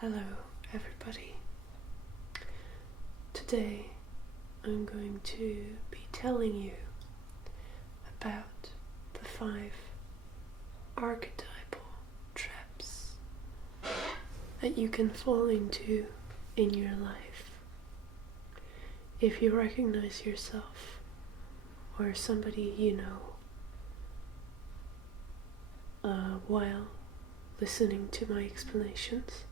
Hello everybody. Today I'm going to be telling you about the 5 archetypal traps that you can fall into in your life if you recognize yourself or somebody you know while listening to my explanations.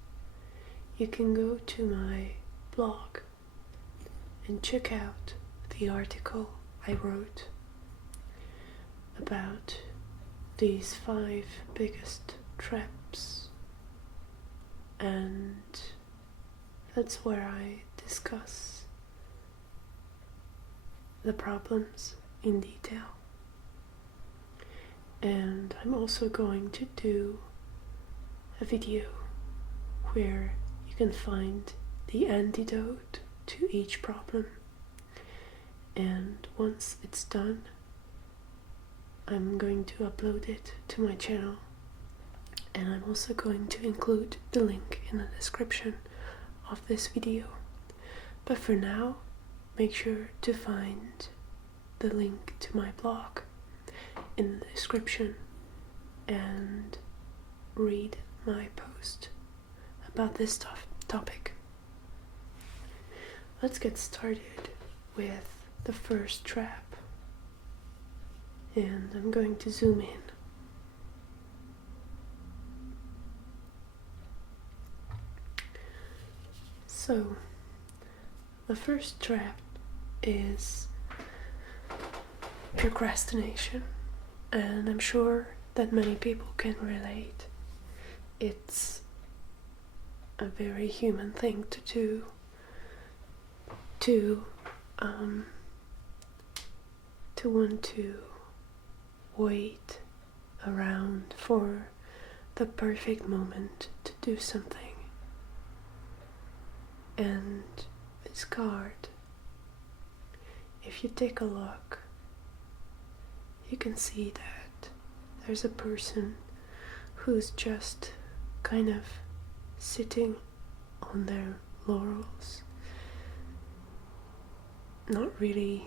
You can go to my blog and check out the article I wrote about these 5 biggest traps, and that's where I discuss the problems in detail. And I'm also going to do a video where you can find the antidote to each problem, and once it's done I'm going to upload it to my channel, and I'm also going to include the link in the description of this video. But for now, make sure to find the link to my blog in the description and read my post about this topic. Let's get started with the first trap, and I'm going to zoom in. So, the first trap is procrastination, and I'm sure that many people can relate. It's a very human thing to do, to want to wait around for the perfect moment to do something. And this card, if you take a look, you can see that there's a person who's just kind of sitting on their laurels, not really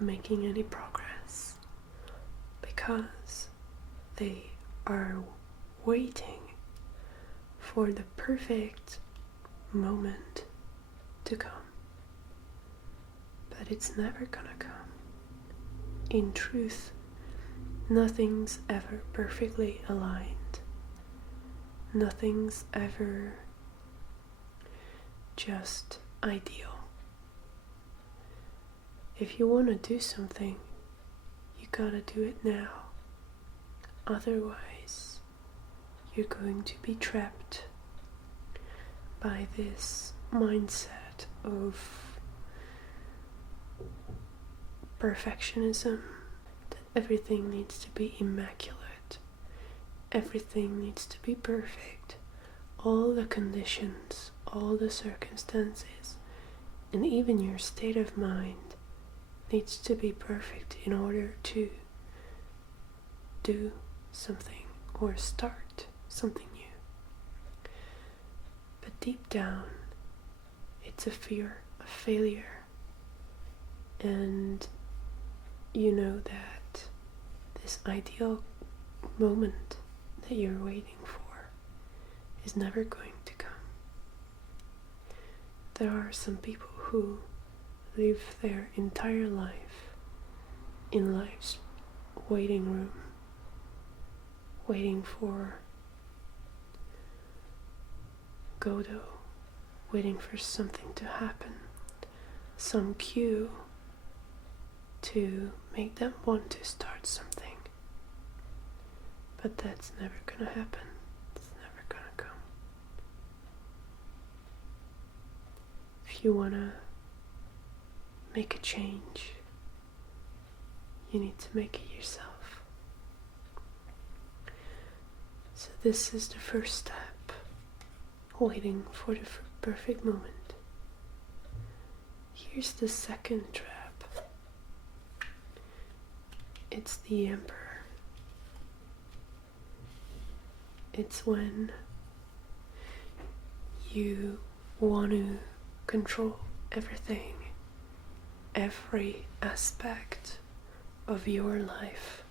making any progress, because they are waiting for the perfect moment to come. But it's never gonna come. In truth, nothing's ever perfectly aligned. Nothing's ever just ideal. If you want to do something, you gotta do it now. Otherwise, you're going to be trapped by this mindset of perfectionism, that everything needs to be immaculate. Everything needs to be perfect. All the conditions, all the circumstances, and even your state of mind needs to be perfect in order to do something or start something new. But deep down, it's a fear of failure. And you know that this ideal moment that you're waiting for is never going to come. There are some people who live their entire life in life's waiting room, waiting for Godot, waiting for something to happen, some cue to make them want to start something. But that's never gonna happen. It's never gonna come. If you wanna make a change, you need to make it yourself. So this is the first step, waiting for the perfect moment. Here's the second trap. It's the Emperor. It's when you want to control everything, every aspect of your life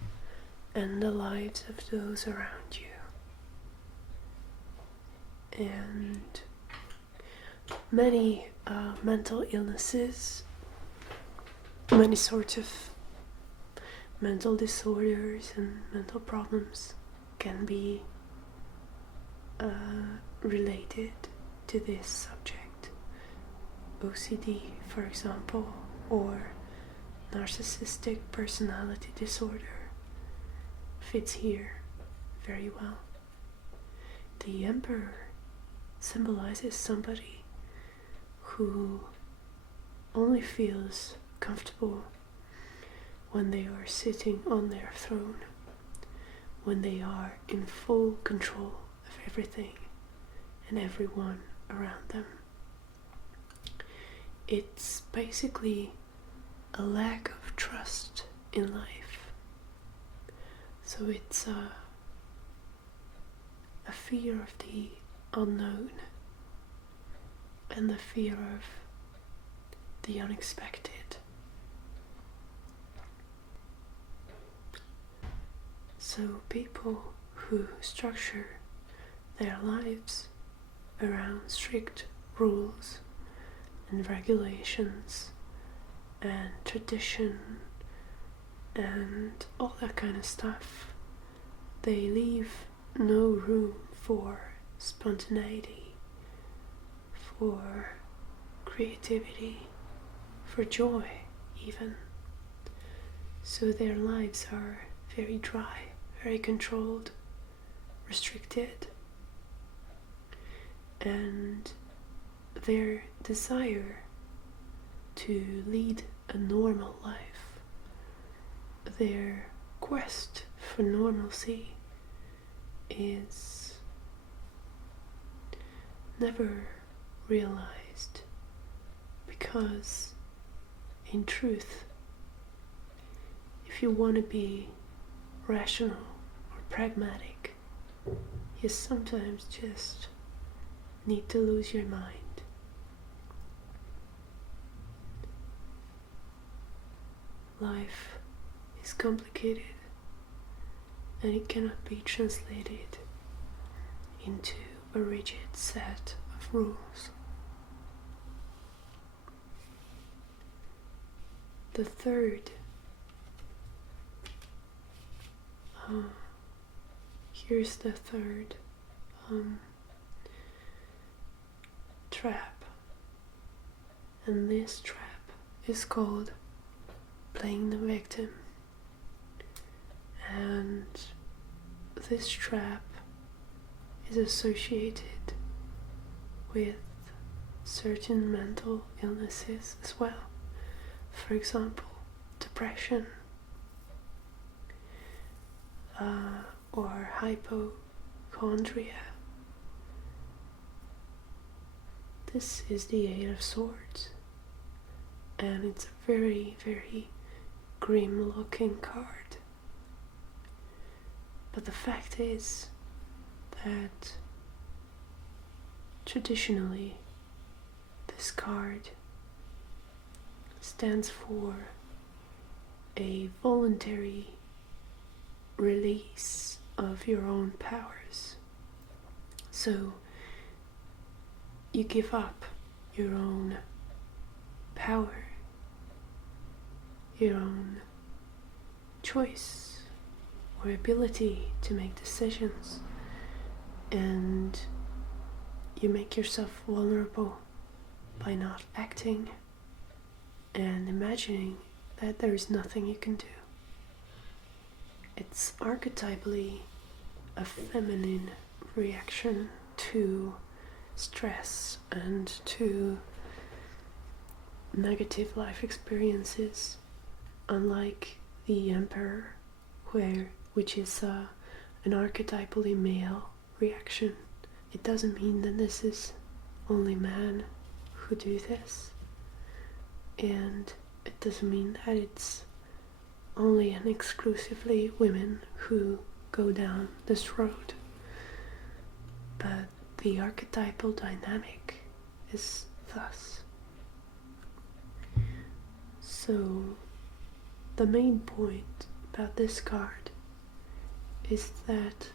and the lives of those around you. And many mental illnesses, many sorts of mental disorders and mental problems can be related to this subject. OCD, for example, or narcissistic personality disorder fits here very well. The emperor symbolizes somebody who only feels comfortable when they are sitting on their throne, when they are in full control of everything and everyone around them. It's basically a lack of trust in life. So it's a fear of the unknown and the fear of the unexpected. So people who structure their lives around strict rules and regulations and tradition and all that kind of stuff, they leave no room for spontaneity, for creativity, for joy even. So their lives are very dry, very controlled, restricted, and their desire to lead a normal life, their quest for normalcy, is never realized, because in truth, if you want to be rational or pragmatic, you sometimes just need to lose your mind. Life is complicated, and it cannot be translated into a rigid set of rules. The third, here's the third trap, and this trap is called playing the victim. And this trap is associated with certain mental illnesses as well. For example, depression or hypochondria. This is the Eight of Swords, and it's a very, very grim looking card. But the fact is that traditionally this card stands for a voluntary release of your own powers. So you give up your own power, your own choice or ability to make decisions, and you make yourself vulnerable by not acting and imagining that there is nothing you can do. It's archetypally a feminine reaction to stress and to negative life experiences, unlike the Emperor, which is an archetypally male reaction. It doesn't mean that this is only men who do this, and it doesn't mean that it's only and exclusively women who go down this road. But the archetypal dynamic is thus. So the main point about this card is that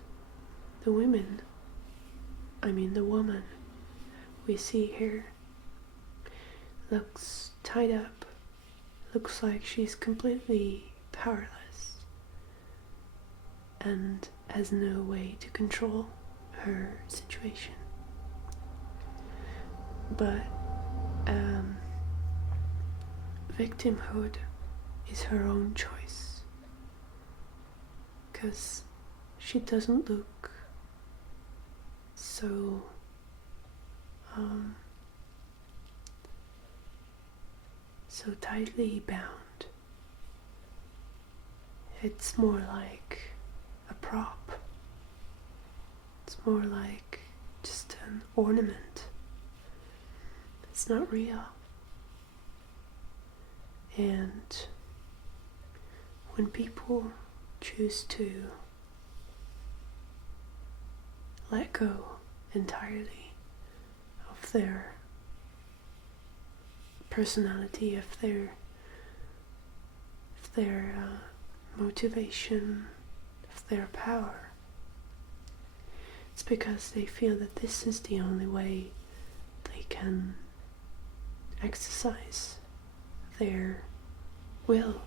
the woman we see here looks tied up, looks like she's completely powerless and has no way to control her situation. But victimhood is her own choice, because she doesn't look so so tightly bound. It's more like a prop. It's more like just an ornament. It's not real. And when people choose to let go entirely of their personality, of their motivation, of their power, it's because they feel that this is the only way they can exercise their will.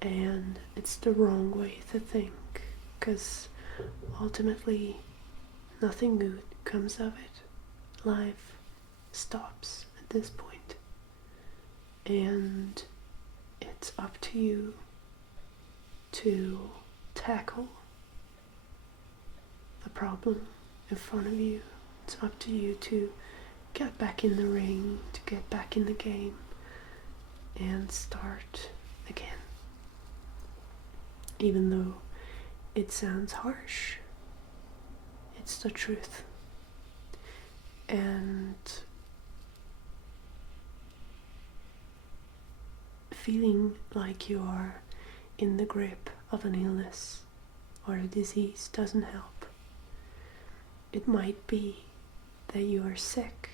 And it's the wrong way to think, because ultimately nothing good comes of it. Life stops at this point, and it's up to you to tackle the problem in front of you. It's up to you to get back in the ring, to get back in the game and start again. Even though it sounds harsh, it's the truth. And feeling like you are in the grip of an illness or a disease doesn't help. It might be that you are sick,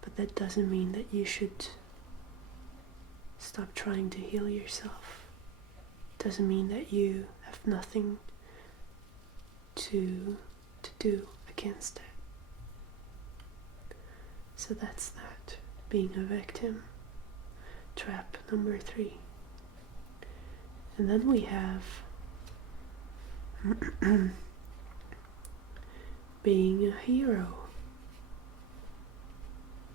but that doesn't mean that you should stop trying to heal yourself. It doesn't mean that you have nothing to do against it. So that's that, being a victim. Trap number 3. And then we have being a hero.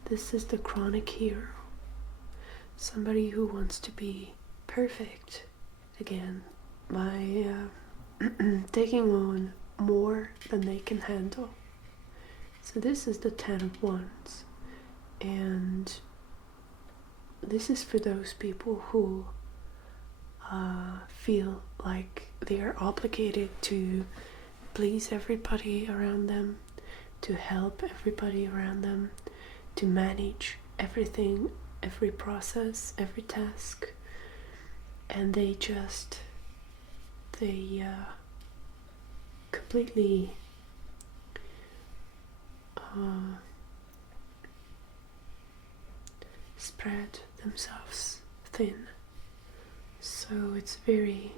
This is the chronic hero. Somebody who wants to be perfect again by taking on more than they can handle. So this is the 10 of Wands, and this is for those people who feel like they are obligated to please everybody around them, to help everybody around them, to manage everything, every process, every task, and they completely spread themselves thin. So it's very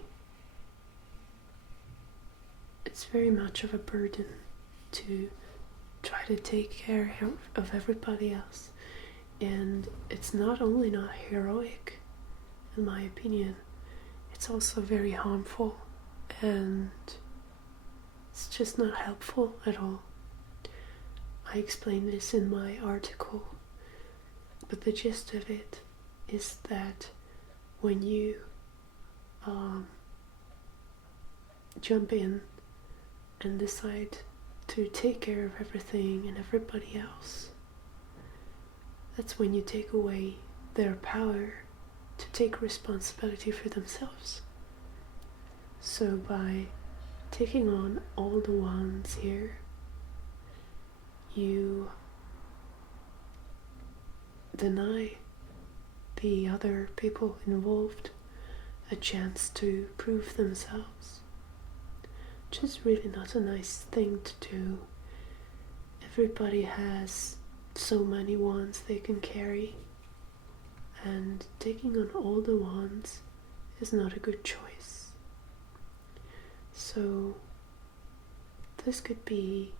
much of a burden to try to take care of everybody else. And it's not only not heroic, in my opinion, it's also very harmful, and it's just not helpful at all. I explain this in my article, but the gist of it is that when you jump in and decide to take care of everything and everybody else, that's when you take away their power to take responsibility for themselves. So by taking on all the wands here, you deny the other people involved a chance to prove themselves, which is really not a nice thing to do. Everybody has so many wands they can carry, and taking on all the wands is not a good choice. So this could be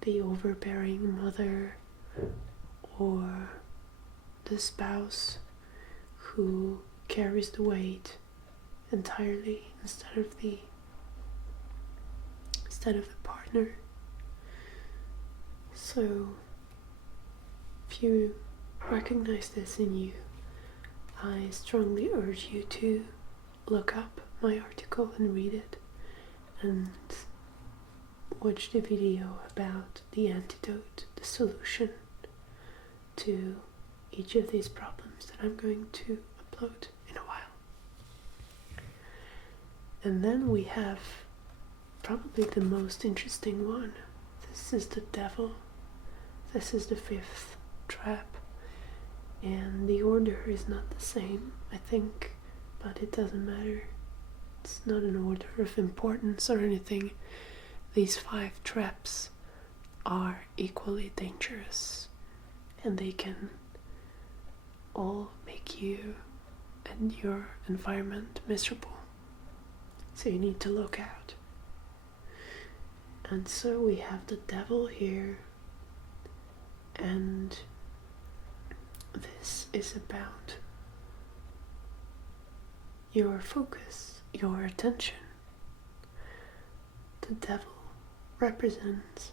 the overbearing mother, or the spouse who carries the weight entirely instead of the partner. So if you recognize this in you, I strongly urge you to look up my article and read it, and watch the video about the antidote, the solution to each of these problems that I'm going to upload in a while. And then we have probably the most interesting one. This is the devil. This is the 5th trap. And the order is not the same, I think, but it doesn't matter. It's not an order of importance or anything. These 5 traps are equally dangerous, and they can all make you and your environment miserable. So you need to look out. And so we have the devil here, and this is about your focus, your attention. The devil represents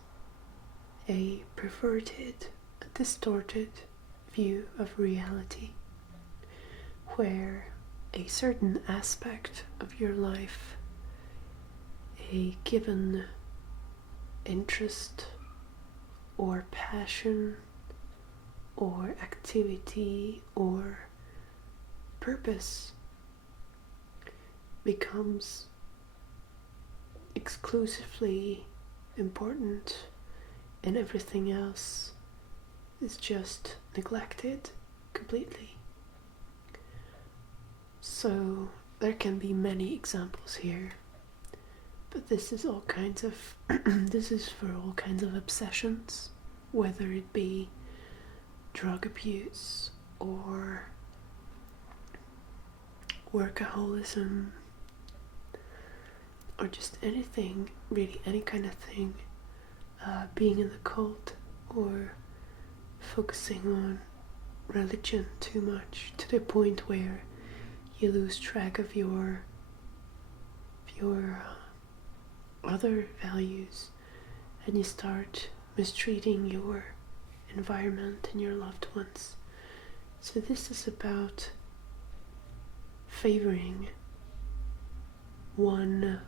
a perverted, a distorted view of reality, where a certain aspect of your life, a given interest or passion or activity or purpose becomes exclusively important, and everything else is just neglected completely. So there can be many examples here, but this is all kinds of this is for all kinds of obsessions, whether it be drug abuse or workaholism, or just anything, really any kind of thing, being in the cult, or focusing on religion too much to the point where you lose track of your other values, and you start mistreating your environment and your loved ones. So this is about favoring one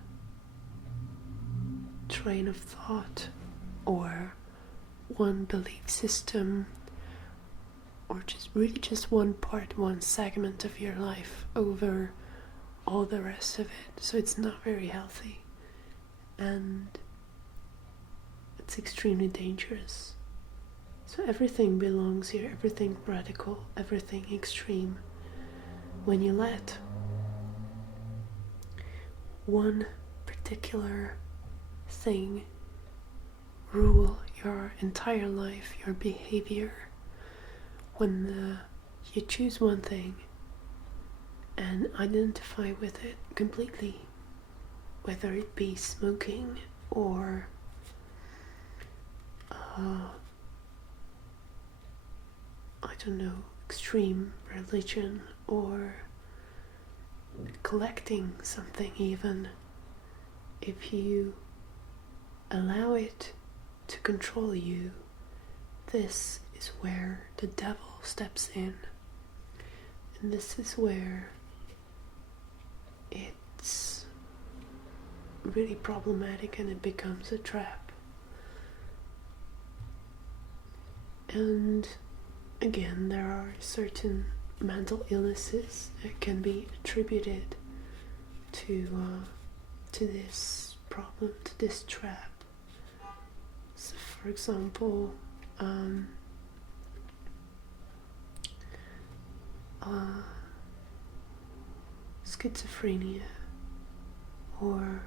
train of thought or one belief system, or just one part, one segment of your life over all the rest of it. So it's not very healthy, and it's extremely dangerous. So everything belongs here, everything radical, everything extreme. When you let one particular thing rule your entire life, your behavior, when you choose one thing and identify with it completely, whether it be smoking or extreme religion, or collecting something even, if you allow it to control you, this is where the devil steps in, and this is where it's really problematic and it becomes a trap. And again, there are certain mental illnesses that can be attributed to this problem, to this trap. So for example, schizophrenia, or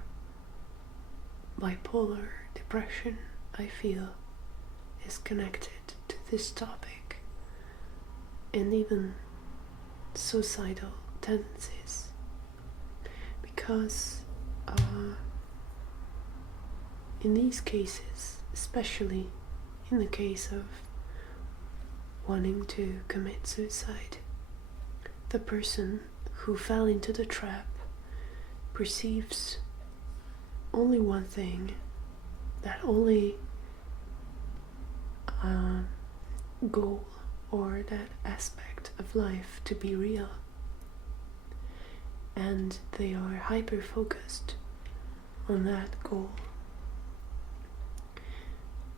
bipolar depression, I feel, is connected to this topic, and even suicidal tendencies, because in these cases, especially in the case of wanting to commit suicide, the person who fell into the trap perceives only one thing, that only goal or that aspect of life to be real, and they are hyper focused on that goal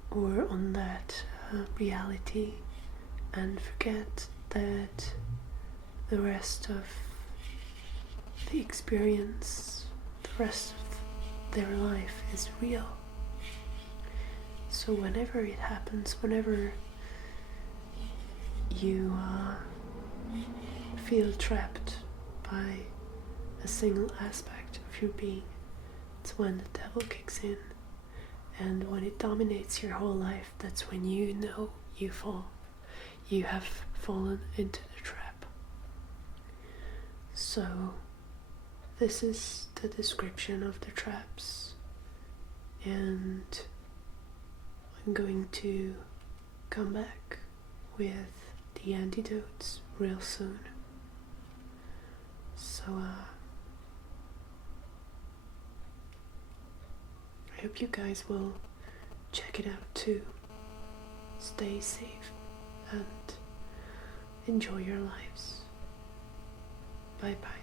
or on that reality, and forget that the rest of the experience, the rest of their life is real. So whenever it happens, whenever you feel trapped by a single aspect of your being, it's when the devil kicks in, and when it dominates your whole life, that's when you know you have fallen into the trap. So this is the description of the traps, and I'm going to come back with the antidotes real soon. So I hope you guys will check it out too. Stay safe and enjoy your lives. Bye bye.